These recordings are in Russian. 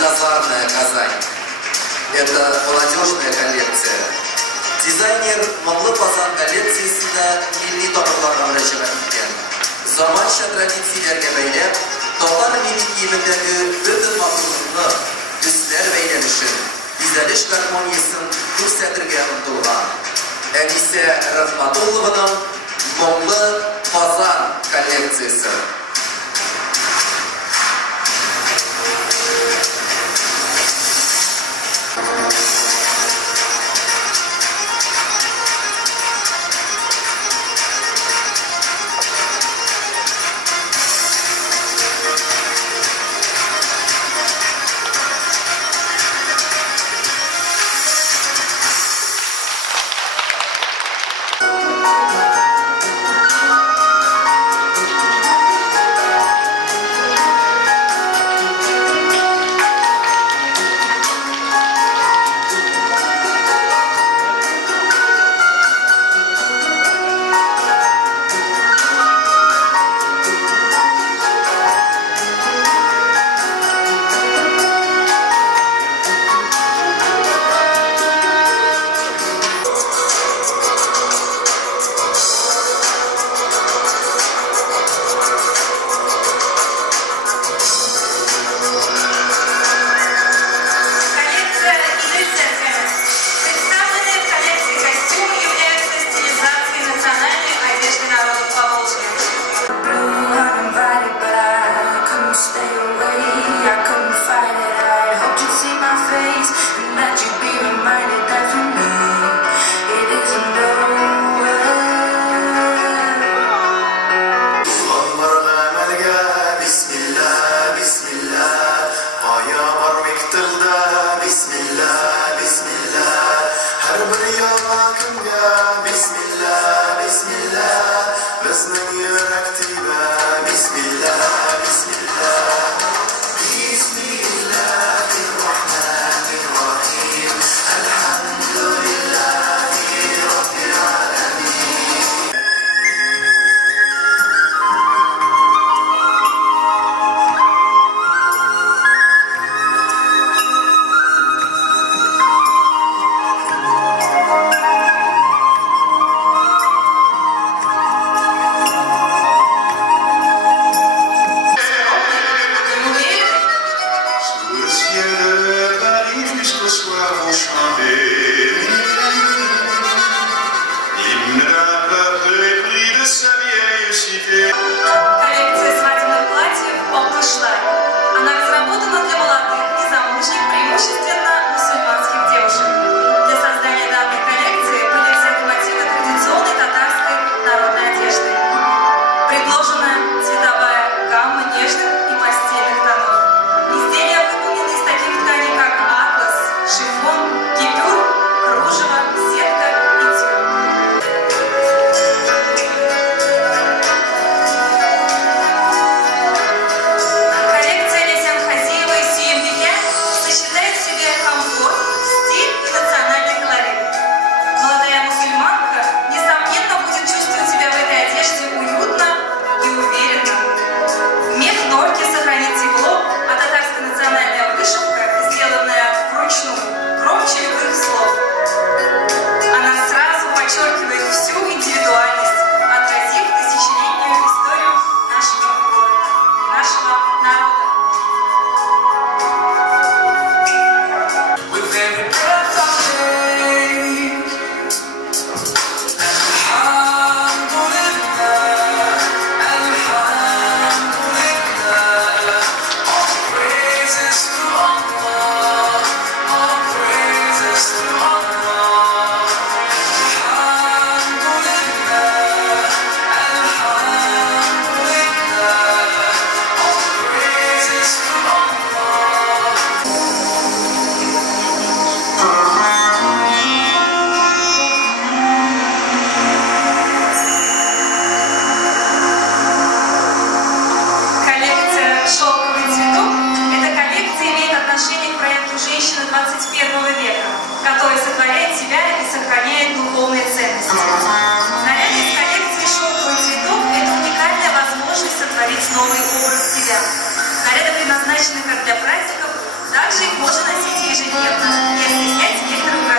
Светозарная Казань. Это молодежная коллекция. Дизайнер Моңлы Казан коллекциясында милли тамырларга мөрәҗәгать иткән. Заманча традицияләргә бәйләп, татар милли киемендәге бөтен матурлыкны, төсләр бәйләнешен, бизәлеш гармониясын күрсәтергә омтылган. Әнисә Рахматуллованың Моңлы Казан коллекциясе.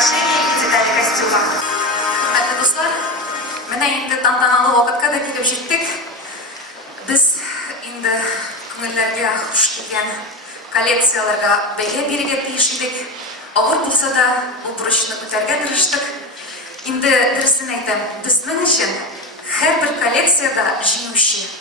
украшений и деталей костюма. Хөрмәтле дуслар, менә инде тантаналы вакытка да килеп җиттек. Без инде күңелләргә хуш килгән коллекцияларга бәя бирергә тиеш идек. Авыр булса да, бу бурычны үтәргә тырыштык. Инде дөресен әйтәм, безнең өчен һәрбер коллекциядә җиңүче.